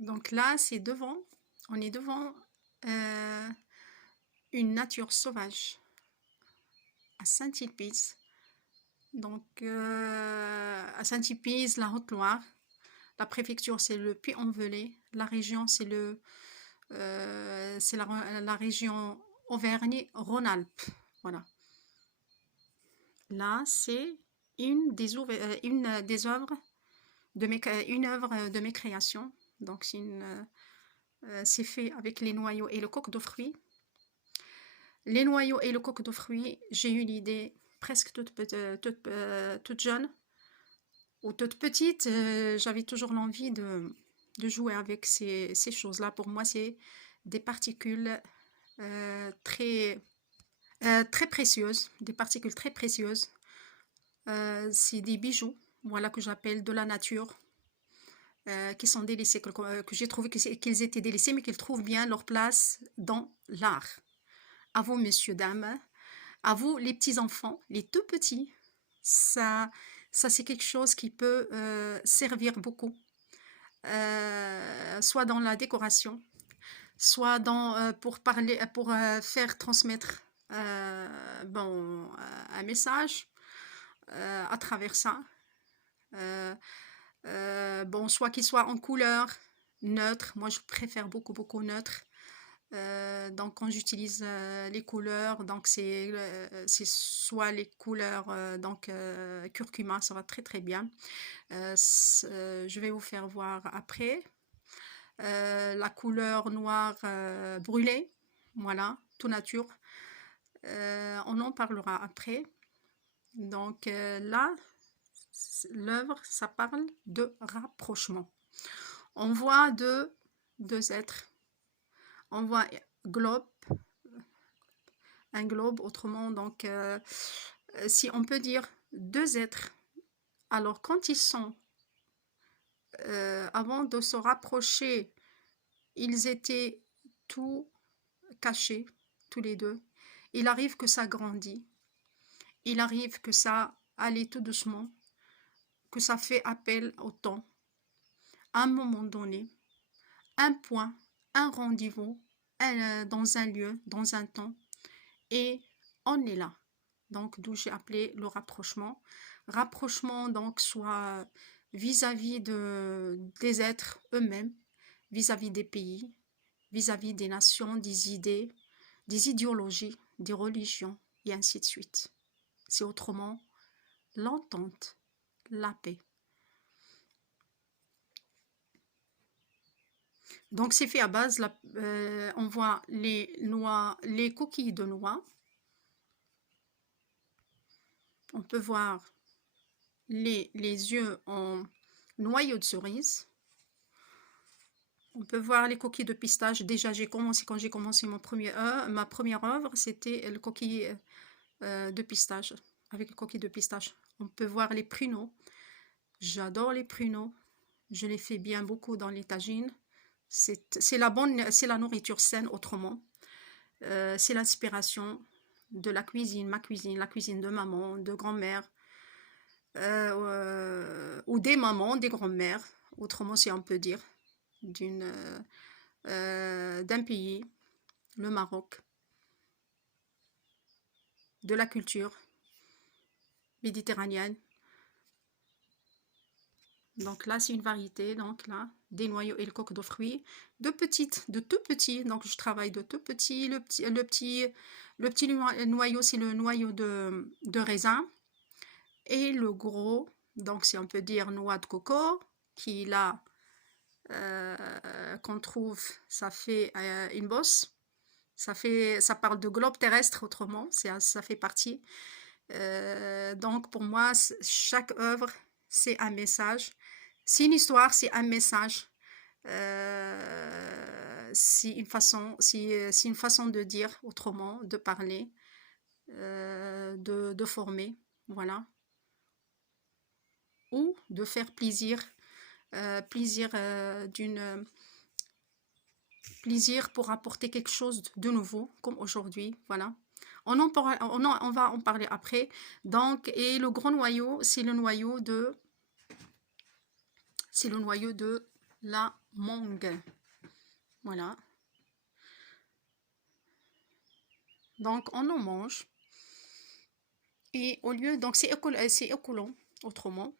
Donc là, c'est devant, on est devant une nature sauvage à Saint-Sulpice. Donc à Saint-Sulpice, la Haute-Loire. La préfecture, c'est le Puy-en-Velay. La région, c'est la région Auvergne-Rhône-Alpes. Voilà. Là, c'est une des œuvres une œuvre de mes créations. Donc, c'est fait avec les noyaux et le coque de fruits. Les noyaux et le coque de fruits, j'ai eu l'idée presque toute jeune ou toute petite. J'avais toujours l'envie de jouer avec ces choses-là. Pour moi, c'est des particules très, très précieuses, des particules très précieuses. C'est des bijoux, voilà, que j'appelle de la nature, qui sont délaissés, que j'ai trouvé qu'ils étaient délaissés, mais qu'ils trouvent bien leur place dans l'art. À vous, messieurs, dames, à vous, les petits-enfants, les tout petits, ça c'est quelque chose qui peut servir beaucoup, soit dans la décoration, soit pour parler, pour faire transmettre un message à travers ça. Soit qu'il soit en couleur neutre, moi je préfère beaucoup neutre. Donc quand j'utilise les couleurs, donc c'est soit les couleurs curcuma, ça va très bien. Je vais vous faire voir après. La couleur noire brûlée, voilà, tout nature. On en parlera après. Donc là, l'œuvre, ça parle de rapprochement. On voit deux êtres. On voit un globe, autrement, donc si on peut dire deux êtres. Alors quand ils sont, avant de se rapprocher, ils étaient tout cachés, tous les deux. Il arrive que ça grandit. Il arrive que ça allait tout doucement, que ça fait appel au temps. À un moment donné, un point, un rendez-vous, dans un lieu, dans un temps, et on est là. Donc, d'où j'ai appelé le rapprochement. Rapprochement, donc, soit vis-à-vis des êtres eux-mêmes, vis-à-vis des pays, vis-à-vis des nations, des idées, des idéologies, des religions, et ainsi de suite. C'est autrement l'entente, la paix. Donc c'est fait à base, on voit les coquilles de noix. On peut voir les yeux en noyau de cerise. On peut voir les coquilles de pistache. Déjà, quand j'ai commencé ma première œuvre, c'était le coquille de pistache, avec le coquille de pistache. On peut voir les pruneaux. J'adore les pruneaux. Je les fais bien beaucoup dans les tagines. C'est la nourriture saine autrement. C'est l'inspiration de la cuisine, ma cuisine, la cuisine de maman, de grand-mère, ou des mamans, des grand-mères, autrement si on peut dire, d'un pays, le Maroc, de la culture méditerranéenne. Donc là, c'est une variété, donc là, des noyaux et le coque de fruits, de tout petits, donc je travaille de tout petit, le petit noyau, c'est le noyau de raisin, et le gros, donc si on peut dire noix de coco, qui là, qu'on trouve, ça fait une bosse, ça parle de globe terrestre autrement, ça fait partie. Donc pour moi, chaque œuvre, c'est un message. C'est une histoire, c'est un message. C'est une façon de dire autrement, de parler, de former, voilà. Ou de faire plaisir plaisir pour apporter quelque chose de nouveau, comme aujourd'hui, voilà. On va en parler après. Donc, et le grand noyau, c'est le noyau de la mangue. Voilà. Donc, on en mange. Et au lieu, donc c'est écoulant, autrement.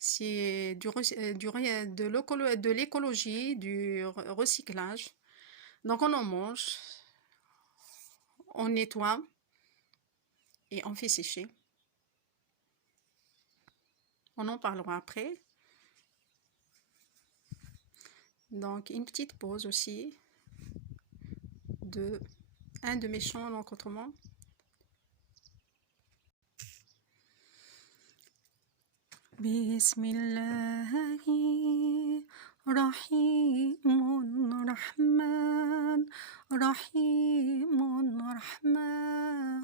C'est de l'écologie, du recyclage. Donc, on en mange, on nettoie et on fait sécher. On en parlera après. Donc, une petite pause aussi de un de mes chants, donc autrement. بسم الله رحيم رحمن رحيم رحمن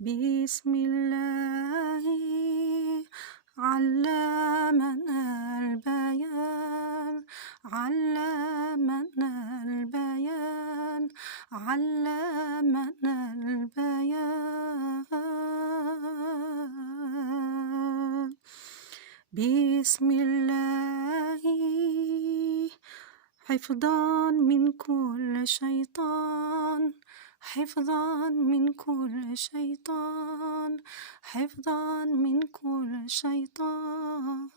بسم الله علمنا البيان علمنا البيان علمنا البيان بسم الله حفظا من كل شيطان حفظا من كل شيطان حفظا من كل شيطان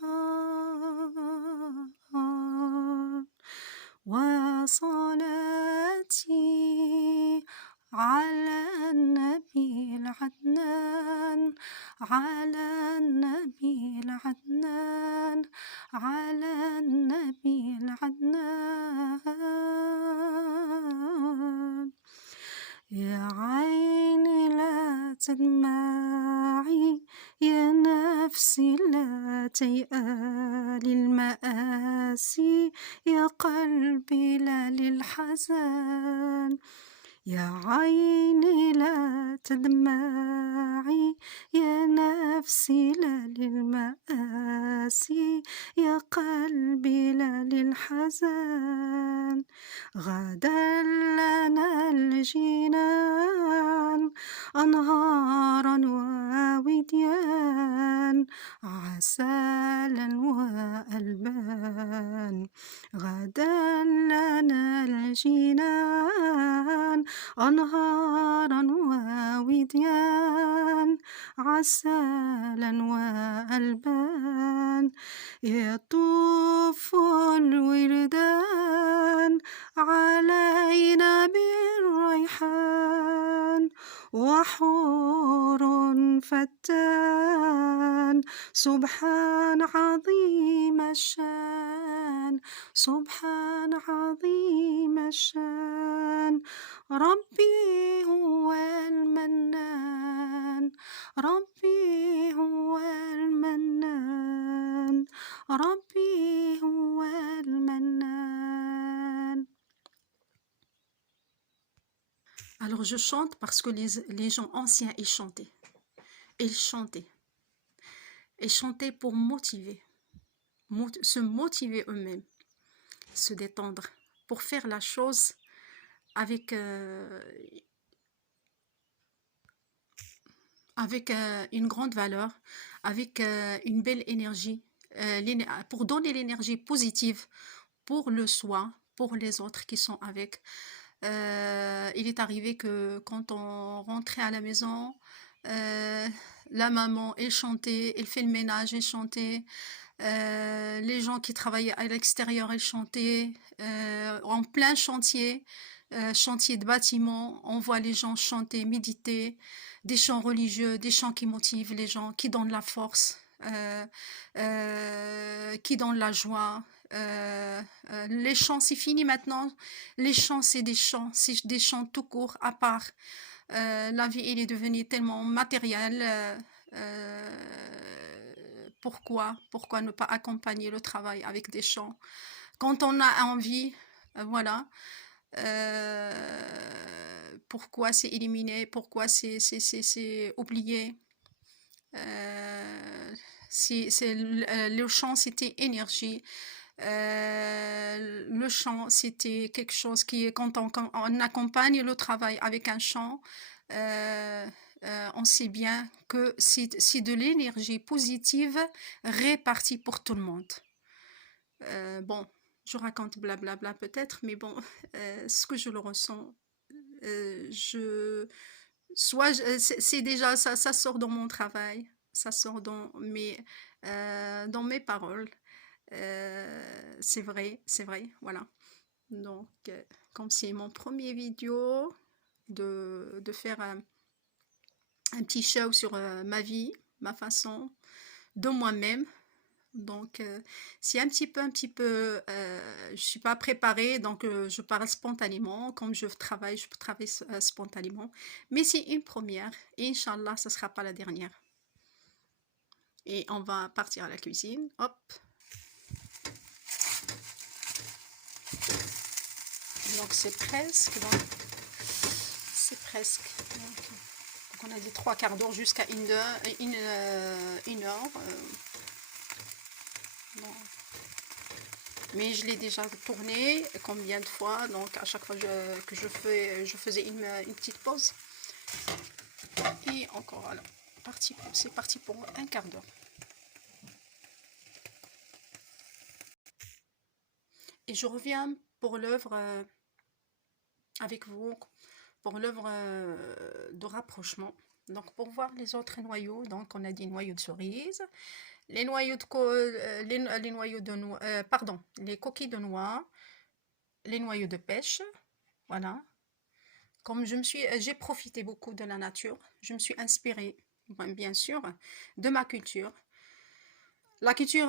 وصلاتي على النبي العدنان على النبي العدنان على النبي العدنان يا عيني لا تدمعي يا نفسي لا تيألي المآسي يا قلبي لا للحزن يا عيني لا تدمعي يا نفسي لا للمآسي يا قلبي لا للحزن غدا لنا الجنان أنهارا ووديان عسالا وألبان غدا لنا الجنان أنهارا ووديان عسالا وألبان يطوف الولدان علينا بالريحان وحور فتان سبحان عظيم الشان سبحان عظيم الشان ربي هو المنان ربي هو المنان ربي هو المنان. Alors je chante parce que les gens anciens ils chantaient. Ils chantaient. Ils chantaient pour motiver, se motiver eux-mêmes, se détendre, pour faire la chose avec une grande valeur, avec une belle énergie, pour donner l'énergie positive pour le soi, pour les autres qui sont avec. Il est arrivé que quand on rentrait à la maison, la maman, elle chantait, elle fait le ménage, elle chantait. Les gens qui travaillaient à l'extérieur, ils chantaient. En plein chantier, chantier de bâtiment, on voit les gens chanter, méditer, des chants religieux, des chants qui motivent les gens, qui donnent la force, qui donnent la joie. Les chants, c'est fini maintenant. Les chants, c'est des chants tout court, à part. La vie, elle est devenue tellement matérielle. Pourquoi ne pas accompagner le travail avec des chants quand on a envie, voilà. Pourquoi c'est éliminé, pourquoi c'est oublié. Le chant, c'était énergie. Le chant, c'était quelque chose qui, quand on accompagne le travail avec un chant, on sait bien que c'est de l'énergie positive répartie pour tout le monde. Bon, je raconte blablabla peut-être, mais bon, ce que je le ressens, je soit c'est déjà ça, ça sort dans mon travail, ça sort dans mes paroles. C'est vrai, voilà. Donc, comme c'est mon premier vidéo, de faire un petit show sur ma vie, ma façon, de moi-même. Donc, c'est un petit peu, je suis pas préparée, donc je parle spontanément. Comme je travaille spontanément. Mais c'est une première. Et Inch'Allah, ce sera pas la dernière. Et on va partir à la cuisine. Hop. Donc, c'est presque. C'est presque. Donc, on a dit 3/4 d'heure jusqu'à une heure. Bon. Mais je l'ai déjà tourné combien de fois, donc à chaque fois que je faisais une petite pause. Et encore, alors, c'est parti pour 1/4 d'heure. Et je reviens pour l'œuvre avec vous, pour l'œuvre de rapprochement. Donc pour voir les autres noyaux, donc on a dit noyaux de cerise, les noyaux les noyaux de noix, pardon, les coquilles de noix, les noyaux de pêche, voilà. Comme j'ai profité beaucoup de la nature, je me suis inspirée, bien sûr, de ma culture. La culture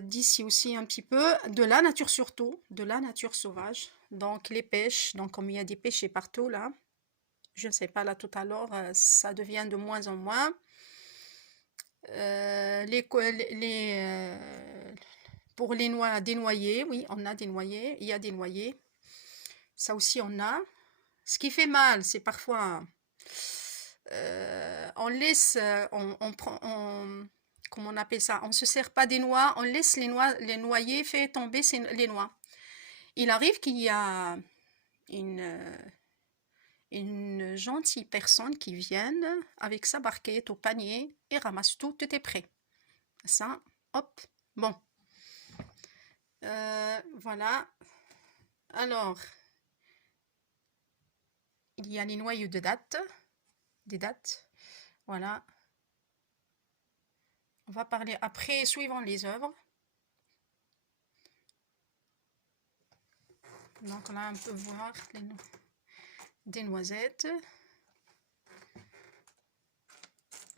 d'ici aussi un petit peu, de la nature surtout, de la nature sauvage. Donc les pêches, donc comme il y a des pêchers partout là, je ne sais pas là tout à l'heure, ça devient de moins en moins. Pour les noix, des noyers, oui, on a des noyers, il y a des noyers. Ça aussi on a. Ce qui fait mal, c'est parfois on laisse, on prend, comment on appelle ça? On se sert pas des noix, on laisse les noyers fait tomber les noix. Il arrive qu'il y a une gentille personne qui vienne avec sa barquette au panier et ramasse tout, tout est prêt. Ça, hop, bon. Voilà. Alors, il y a les noyaux de dattes, des dattes. Voilà. On va parler après, suivant les œuvres. Donc là, on peut voir des noisettes,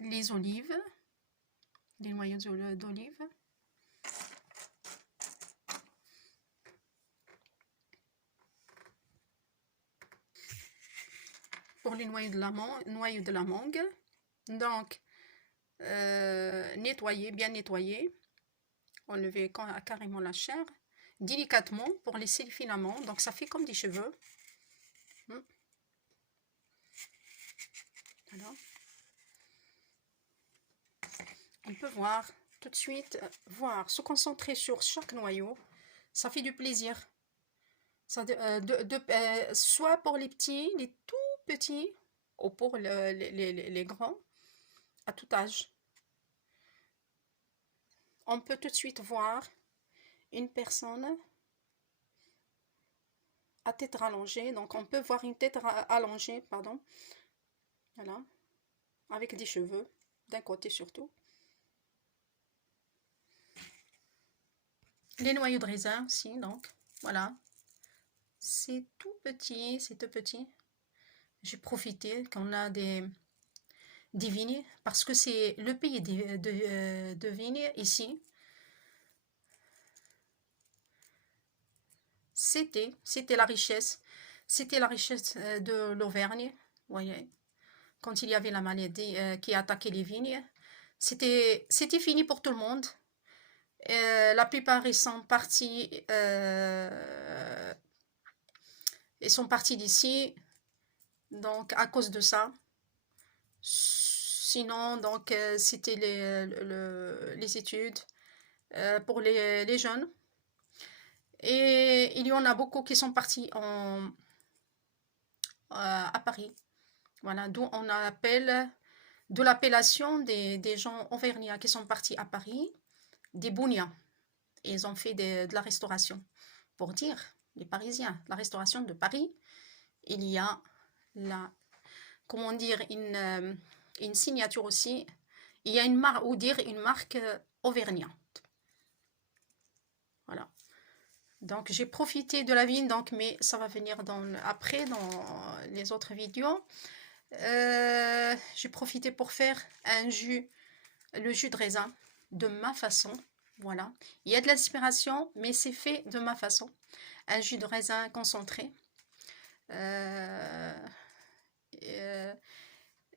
les olives, les noyaux d'olive. Pour les noyaux de la mangue. Donc, nettoyer, bien nettoyer. Enlever carrément la chair. Délicatement pour laisser le filament. Donc, ça fait comme des cheveux. Voilà. On peut voir tout de suite, se concentrer sur chaque noyau. Ça fait du plaisir. Ça, soit pour les petits, les tout petits, ou pour les grands, à tout âge. On peut tout de suite voir une personne à tête rallongée. Donc on peut voir une tête allongée, pardon. Voilà. Avec des cheveux, d'un côté surtout. Les noyaux de raisin aussi, donc. Voilà. C'est tout petit, c'est tout petit. J'ai profité qu'on a des vignes, parce que c'est le pays de vignes ici. C'était la richesse. C'était la richesse de l'Auvergne. Voyez, quand il y avait la maladie qui attaquait les vignes, c'était fini pour tout le monde. La plupart ils sont partis d'ici, donc à cause de ça. Sinon, donc c'était les études pour les jeunes. Et il y en a beaucoup qui sont partis à Paris Voilà, d'où on appelle, de l'appellation des gens auvergnats qui sont partis à Paris, des bougnats. Et ils ont fait de la restauration. Pour dire, les Parisiens, la restauration de Paris, il y a la, comment dire, une signature aussi. Il y a une marque, ou dire une marque auvergnate. Voilà. Donc j'ai profité de la vigne, donc, mais ça va venir après dans les autres vidéos. J'ai profité pour faire le jus de raisin de ma façon. Voilà. Il y a de l'inspiration, mais c'est fait de ma façon. Un jus de raisin concentré. Euh, euh,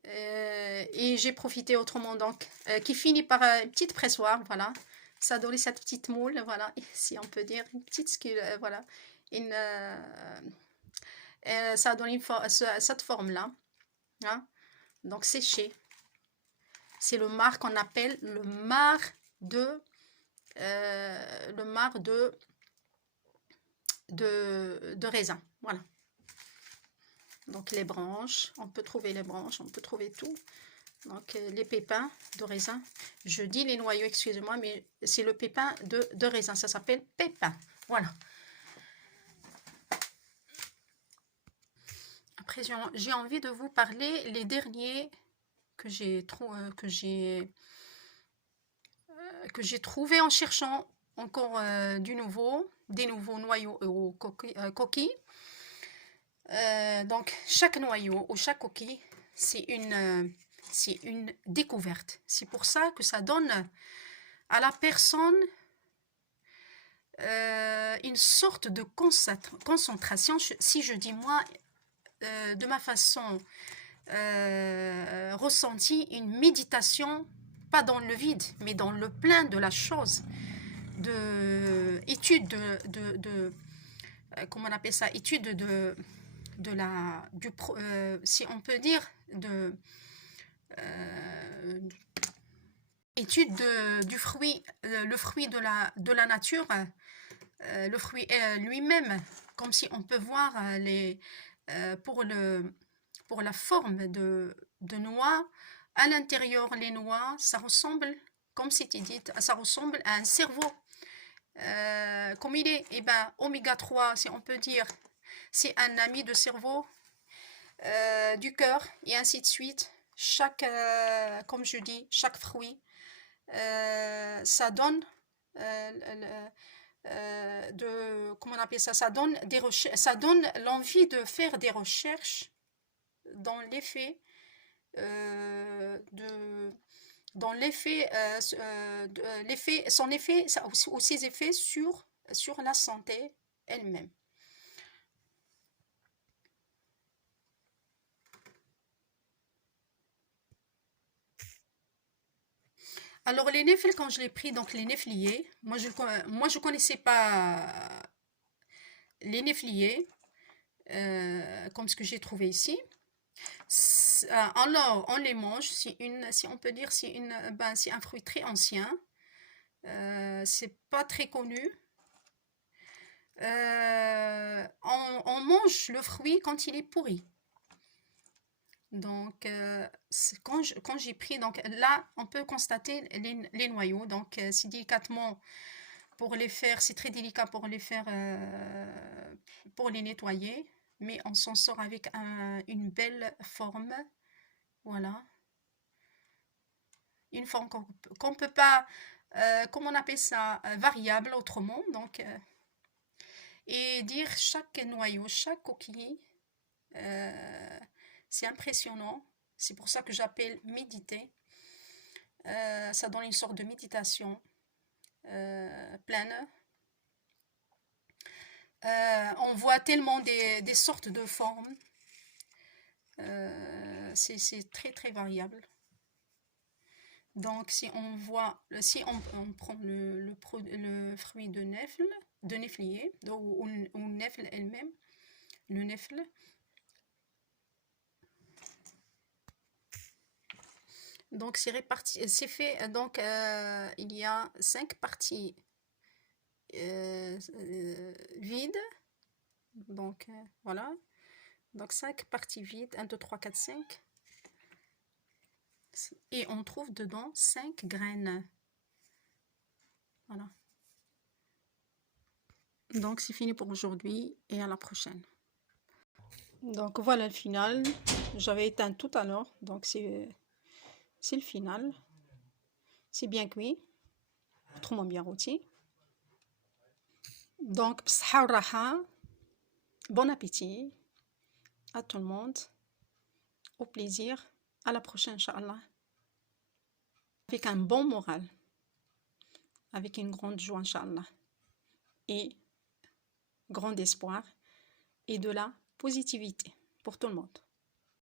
et j'ai profité autrement, donc, qui finit par une petite pressoir, voilà. Ça a donné cette petite moule, voilà, si on peut dire, une petite voilà. Une, ça a donné cette forme-là. Hein. Donc séché. C'est le marc qu'on appelle le marc de raisin. Voilà. Donc les branches, on peut trouver les branches, on peut trouver tout. Donc les pépins de raisin. Je dis les noyaux, excusez-moi, mais c'est le pépin de raisin. Ça s'appelle pépin. Voilà. Après, j'ai envie de vous parler les derniers que j'ai trouvé en cherchant encore des nouveaux noyaux ou coquilles. Donc chaque noyau ou chaque coquille, c'est une découverte. C'est pour ça que ça donne à la personne une sorte de concentration. Si je dis moi, de ma façon ressentie, une méditation, pas dans le vide, mais dans le plein de la chose, étude comment on appelle ça, étude si on peut dire, euh, étude du fruit, le fruit de la nature, le fruit lui-même, comme si on peut voir pour la forme de noix, à l'intérieur, les noix, ça ressemble, comme c'était dit, ça ressemble à un cerveau. Comme il est, eh ben, oméga 3, si on peut dire, c'est un ami de cerveau, du cœur, et ainsi de suite. Comme je dis, chaque fruit, ça donne comment on appelle ça, ça donne l'envie de faire des recherches dans l'effet dans son effet, ou ses effets sur la santé elle-même. Alors les nèfles, quand je l'ai pris, donc les néfliers, moi je connaissais pas les néfliers, comme ce que j'ai trouvé ici. Alors on les mange, si on peut dire, c'est un fruit très ancien, c'est pas très connu. On mange le fruit quand il est pourri. Donc, quand j'ai pris, donc là, on peut constater les noyaux. Donc, c'est délicatement pour les faire, c'est très délicat pour les faire, pour les nettoyer. Mais on s'en sort avec une belle forme. Voilà. Une forme qu'on ne peut pas, comment on appelle ça, variable autrement. Donc, et dire chaque noyau, chaque coquille, c'est impressionnant. C'est pour ça que j'appelle méditer. Ça donne une sorte de méditation pleine. On voit tellement des sortes de formes. C'est très très variable. Donc si on prend le fruit de néflier, ou nèfle elle-même, le nèfle. Donc c'est réparti, c'est fait. Donc il y a 5 parties vides. Donc voilà. Donc 5 parties vides, 1, 2, 3, 4, 5. Et on trouve dedans 5 graines. Voilà. Donc c'est fini pour aujourd'hui et à la prochaine. Donc voilà le final. J'avais éteint tout à l'heure, donc c'est le final. C'est bien cuit, autrement bien rôti. Donc b'ssaha wa raha, bon appétit à tout le monde, au plaisir, à la prochaine Inch'Allah, avec un bon moral, avec une grande joie Inch'Allah, et grand espoir, et de la positivité pour tout le monde.